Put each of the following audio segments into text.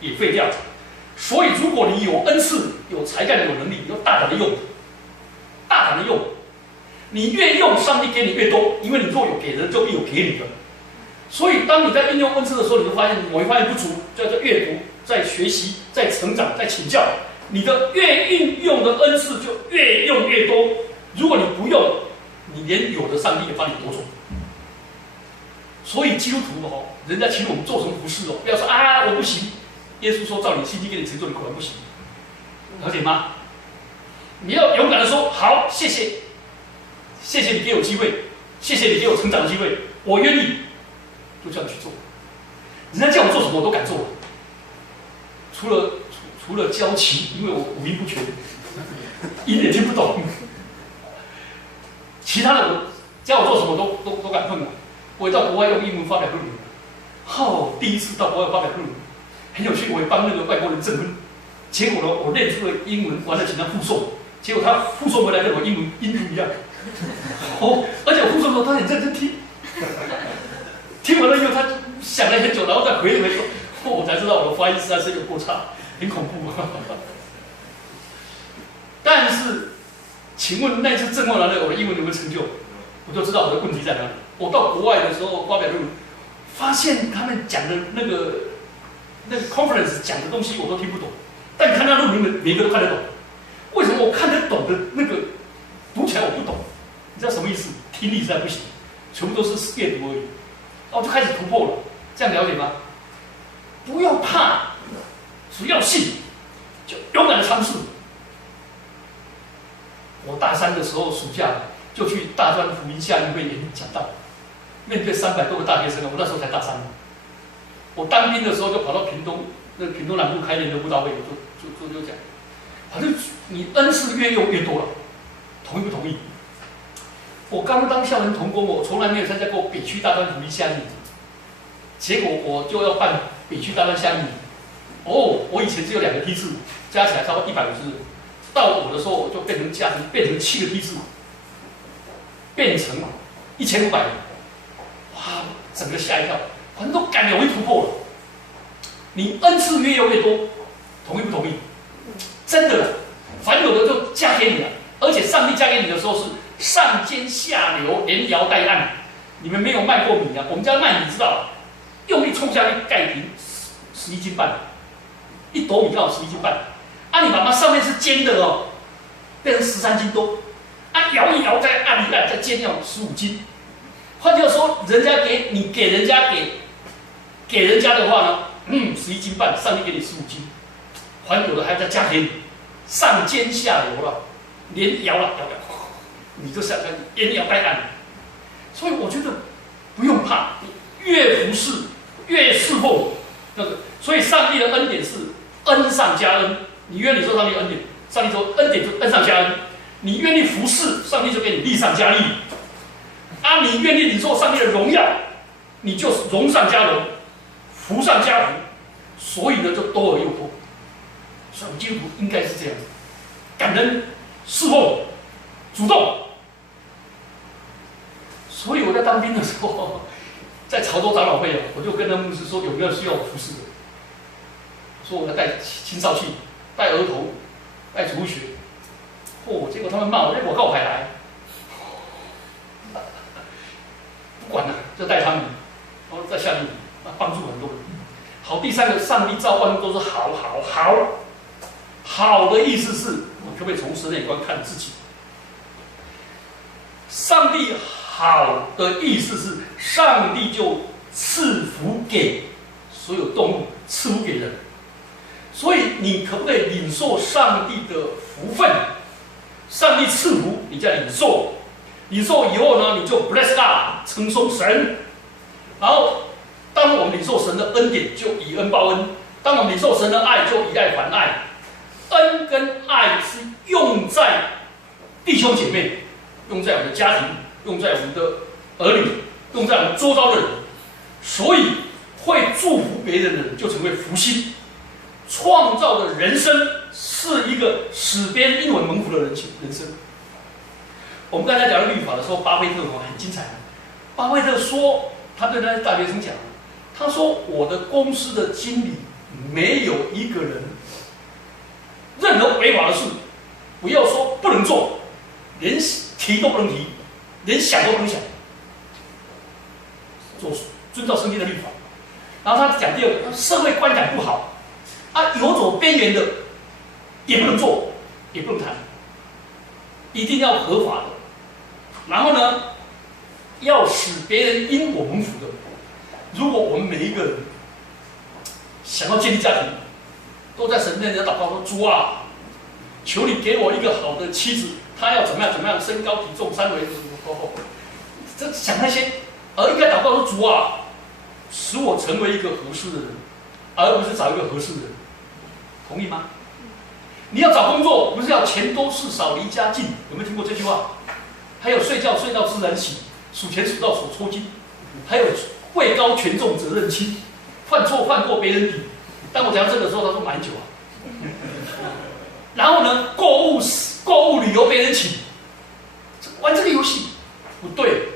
也废掉。所以，如果你有恩赐、有才干、有能力，你就大胆的用，大胆的用。你越用，上帝给你越多，因为你若有给人，就必有给你的。所以，当你在运用恩赐的时候，你就发现某一方面不足，就在阅读、在学习、在成长、在请教。你的越运用的恩赐就越用越多。如果你不用，你连有的上帝也帮你夺走。所以基督徒哦，人家请我们做什么服事哦，不要说啊我不行。耶稣说：“照你心机给你成就，你果然不行。”了解吗？你要勇敢的说：“好，谢谢，谢谢你给我机会，谢谢你给我成长的机会，我愿意。”就这样去做。人家叫我做什么，我都敢做。除了教琴，因为我五音不全，音也听不懂。其他的我叫我做什么都敢碰啊！我也到国外用英文发表论文，第一次到国外发表论文，很有趣。我也帮那个外国人证婚，结果呢，我练出了英文，完了请他附送，结果他附送回来跟我英文音不一样。而且我附送的时候他很认真听，听完了以后他想了很久，然后再回一回说，我才知道我的发音实在是有过差，很恐怖。但是，请问那次证婚完了，我的英文有没有成就？我就知道我的问题在哪里。我到国外的时候发表论文，发现他们讲的那个 conference 讲的东西我都听不懂，但看他论文每一个都看得懂。为什么我看得懂的那个读起来我不懂？你知道什么意思？听力实在不行，全部都是阅读而已。然后就开始突破了，这样了解吗？不要怕，只要信，就勇敢的尝试。我大三的时候暑假就去大专福音夏令会讲道，面对300多个大学生，我那时候才大三。我当兵的时候就跑到屏东，那屏东南部开联的布道会，我就讲，反正你恩赐越用越多了，同意不同意？我刚当校园同工，我从来没有参加过北区大专福音夏令营，结果我就要办北区大专夏令营。我以前只有2个梯次，加起来差不多150人。到我的时候，我就变成7个梯次，变成1500人，哇，整个吓一跳，反正都敢勇于突破了。你恩赐越用越多，同意不同意？真的，凡有的就加给你了，而且上帝加给你的时候是上尖下流，连摇带按。你们没有卖过米啊？我们家卖米知道，用力冲下去盖平11斤半，1斗米刚好11斤半。你把它上面是尖的哦，变成13斤多，摇一摇再按一按再尖要15斤。换句话说，人家给人家的话呢，11斤半，上帝给你15斤，还有的还要再加给你，上尖下流了，连摇了，你就想想连摇带按。所以我觉得不用怕，越服侍越侍奉那个，所以上帝的恩典是恩上加恩。你愿意受上帝恩典，上帝说恩典就恩上加恩；你愿意服侍，上帝就给你利上加利。你愿意领受上帝的荣耀，你就荣上加荣，福上加福。所以呢，就多而又多。所以我们基督徒应该是这样子，感恩、侍奉、主动。所以我在当兵的时候，在潮州长老会我就跟那牧师说，有没有需要我服侍的？说我要带青少年。带儿童，带主学，结果他们骂我，我告牌来，不管了，就带他们，然后在下面帮助很多人。好，第3个，上帝造万物都是好，好的意思是，我可不可以从神的眼光看自己？上帝好的意思是，上帝就赐福给所有动物，赐福给人。所以你可不可以领受上帝的福分？上帝赐福，你再领受，领受以后呢，你就 bless God， 称颂神。然后，当我们领受神的恩典，就以恩报恩；当我们领受神的爱，就以爱还爱。恩跟爱是用在弟兄姐妹，用在我们的家庭，用在我们的儿女，用在我们周遭的人。所以，会祝福别人的人，就成为福星。创造的人生是一个使别人因为蒙福的人生。我们刚才讲到律法的时候，巴菲特很精彩。巴菲特说，他对那些大学生讲，他说我的公司的经理没有一个人任何违法的事，不要说不能做，连提都不能提，连想都不能想，做遵照圣经的律法。然后他讲第二个，社会观感不好啊，游走边缘的也不能做，也不能谈，一定要合法的。然后呢，要使别人因我蒙福的。如果我们每一个人想要建立家庭，都在神面前祷告说：“主啊，求你给我一个好的妻子，她要怎么样怎么样，身高体重3围，这想那些，而应该祷告说：主啊，使我成为一个合适的人，而不是找一个合适的人。”同意吗？你要找工作，不是要钱多事少离家近？有没有听过这句话？还有睡觉睡到自然醒，数钱数到手抽筋，还有位高权重责任轻，犯错犯过别人比。当我讲这个时候，他说买酒啊。然后呢，购物旅游别人请，玩这个游戏不对。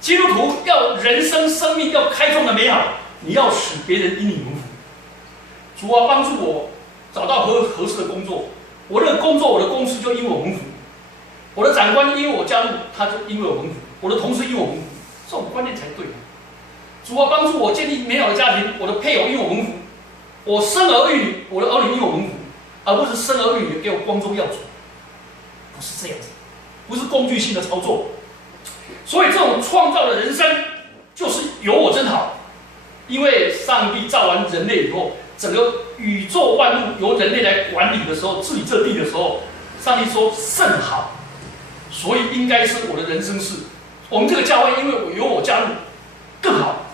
基督徒要人生生命要开创的美好，你要使别人因你蒙福。主啊，帮助我找到合适的工作，我的工作我的公司就因我蒙福，我的长官因为我加入，他就因为我蒙福，我的同事因我蒙福，这种观念才对。主啊，帮助我建立美好的家庭，我的配偶因我蒙福，我生儿育女，我的儿女因我蒙福，而不是生儿育女给我光宗耀祖，不是这样子，不是工具性的操作。所以这种创造的人生就是有我真好，因为上帝造完人类以后，整个宇宙万物由人类来管理的时候，治理这地的时候，上帝说甚好，所以应该是我的人生是，我们这个教会因为有我加入更好，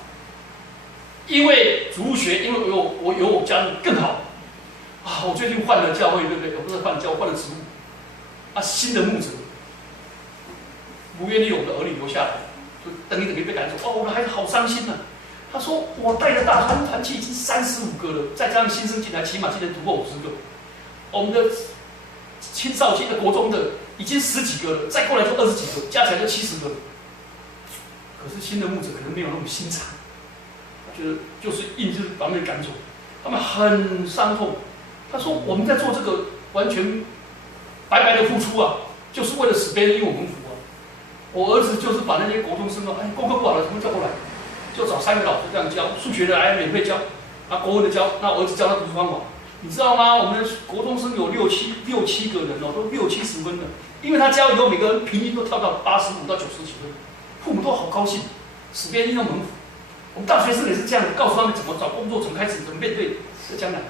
因为主学，因为有我加入更好啊！我最近换了教会，对不对？我不是换了教会，换了职务啊，新的牧者不愿意我们的儿女留下来，就等一被赶走。哦，我的孩子好伤心啊！他说我带的大团契已经35个了，再加上新生进来，起码今年突破50个。我们的青少期的国中的已经10几个了，再过来就20几个，加起来就70个了。可是新的牧者可能没有那么心肠，就是硬就是把他们赶走，他们很伤痛。他说我们在做这个完全白白的付出啊，就是为了使别人因我蒙福啊。我儿子就是把那些国中生啊，哎，功课不好了，他们叫过来，就找3个老师这样教，数学的来免费教，啊，国文的教，那儿子教他读书方法。你知道吗？我们的国中生有6、7个人哦，都60、70分的，因为他教以后，每个人平均都跳到85到90几分，父母都好高兴，使别人因蒙福。我们大学生也是这样，告诉他们怎么找工作，怎么开始，怎么面对这将来。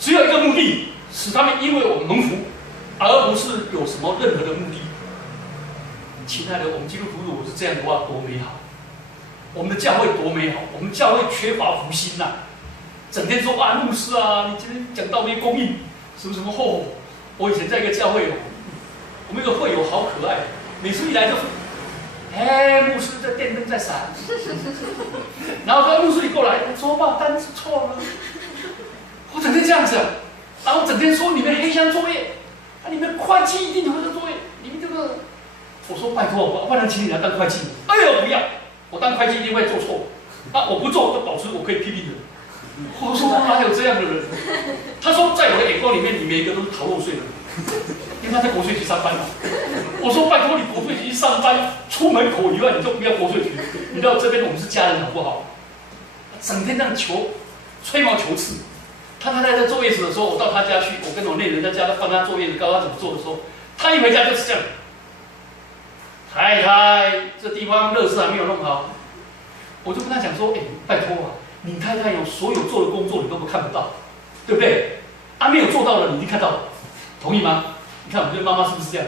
只有一个目的，使他们因为我们蒙福，而不是有什么任何的目的。亲爱的，我们基督徒如果是这样的话，多美好！我们的教会多美好！我们教会缺乏福音呐，整天说啊，牧师啊，你今天讲道没供应，什么什么哦。我以前在一个教会哦，我们一个会友好可爱，每次一来就说：“哎，牧师，这电灯在闪。”然后说：“牧师，你过来，说吧，单子错了。”我整天这样子，然后整天说你们黑箱作业，啊，你们会计一定有这个作业，你们这个。我说拜托，我万能请你来当会计。哎呦，不要！我当会计一定会做错，啊，我不做就保持我可以批评的。我说哪有这样的人？他说在我的眼光里面，你每一个都是逃漏税的，因为他在国税局上班嘛。我说拜托你国税局上班，出门口以外你就不要国税局。你知道这边我们是家人好不好？整天这样吹毛求疵。他太太在作业室的时候，我到他家去，我跟我内人在家帮他作业，教他怎么做的时候，他一回家就是这样。太太，这地方垃圾还没有弄好，我就跟他讲说：“哎，拜托啊，你太太有所有做的工作你都看不到，对不对？啊，没有做到的你一定看到了，同意吗？你看我们这妈妈是不是这样？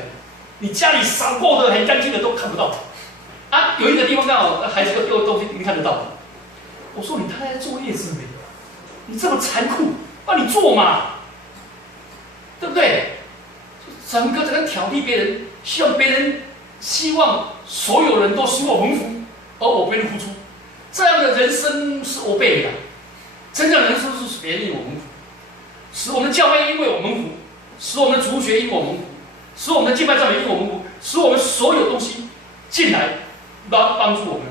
你家里扫过的很干净的都看不到，啊，有一个地方刚好孩子要丢的东西你看得到。我说你太太作业是没，你这么残酷，那你做嘛，对不对？整个挑剔别人，希望所有人都使我蒙福，而我不愿意付出，这样的人生是我背的。真正的人生是使别人因我蒙福，使我们的教会因为我蒙福，使我们的主学因我蒙福，使我们的敬拜赞美因我蒙福，使我们所有东西进来帮助我们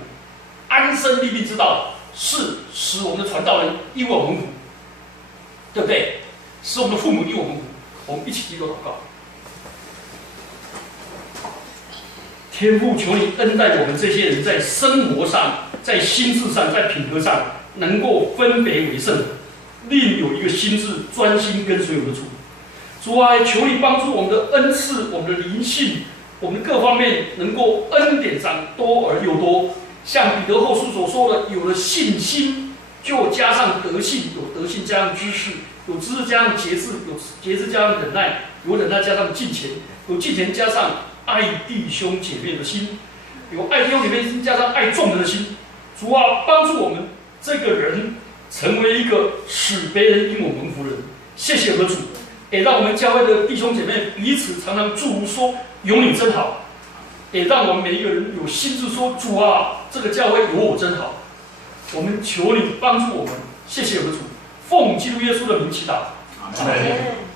安身立命之道，是使我们的传道人因我蒙福。对不对？使我们的父母离我们苦，我们一起低头祷告。天父，求你恩待我们这些人，在生活上、在心智上、在品格上，能够分别为圣，另有一个心智专心跟随我们的主。主啊，求你帮助我们的恩赐、我们的灵性、我们各方面能够恩典上多而又多。像彼得后书所说的，有了信心，就加上德性；有德性加上知识；有知识加上节制；有节制加上忍耐；有忍耐加上敬虔；有敬虔加上爱弟兄姐妹的心；有爱弟兄姐妹的心加上爱众人的心。主啊，帮助我们这个人成为一个使别人因我蒙福的人。谢谢我们的主，也让我们教会的弟兄姐妹彼此常常祝福说：“有你真好。”也让我们每一个人有心智说：“主啊，这个教会有我真好。”我们求你帮助我们，谢谢我们的主，奉基督耶稣的名祈祷。阿门。